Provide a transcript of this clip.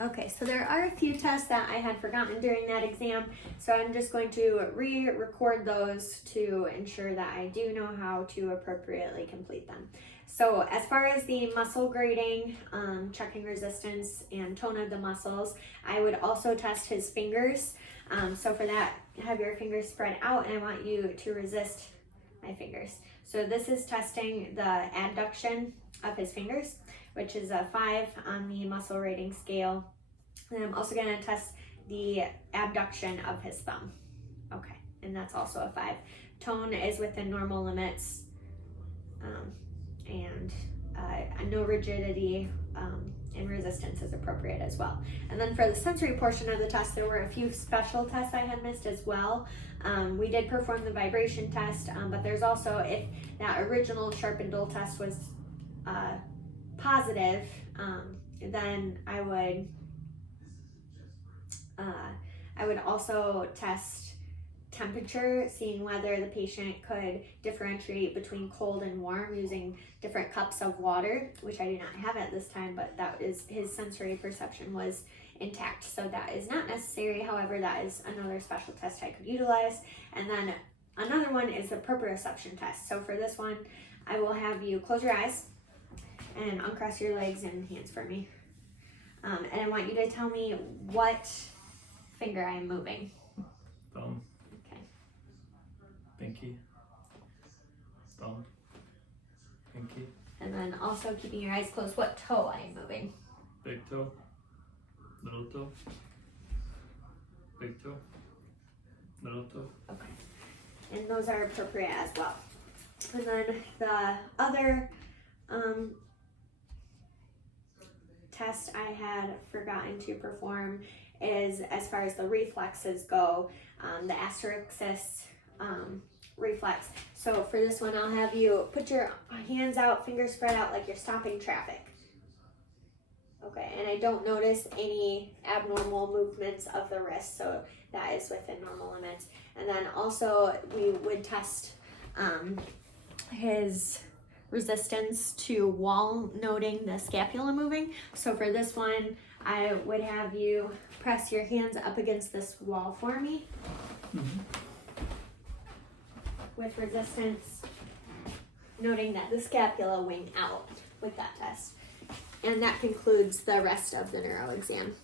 Okay, so there are a few tests that I had forgotten during that exam, so I'm just going to re-record those to ensure that I do know how to appropriately complete them. So as far as the muscle grading, checking resistance and tone of the muscles, I would also test his fingers. So for that, have your fingers spread out, and I want you to resist my fingers. So this is testing the adduction of his fingers, which is a 5 on the muscle rating scale. And I'm also going to test the abduction of his thumb. Okay, and that's also a 5. Tone is within normal limits, and no rigidity, and resistance is appropriate as well. And then for the sensory portion of the test, there were a few special tests I had missed as well. We did perform the vibration test, but there's also, if that original sharp and dull test was positive, then I would also test temperature, seeing whether the patient could differentiate between cold and warm using different cups of water, which I do not have at this time, but that is, his sensory perception was intact, so that is not necessary. However, that is another special test I could utilize. And then another one is the proprioception test. So for this one, I will have you close your eyes and uncross your legs and hands for me. And I want you to tell me what finger I'm moving. Thumb. Okay. Pinky. Thumb. Pinky. And then also keeping your eyes closed, what toe I am moving. Big toe. Little toe. Big toe. Little toe. Okay. And those are appropriate as well. And then the other test I had forgotten to perform is, as far as the reflexes go, the asterixis reflex. So for this one, I'll have you put your hands out, fingers spread out like you're stopping traffic. Okay, and I don't notice any abnormal movements of the wrist, so that is within normal limits. And then also we would test his resistance to wall noting the scapula moving. So for this one, I would have you press your hands up against this wall for me. Mm-hmm. With resistance, noting that the scapula wing out with that test. And that concludes the rest of the neuro exam.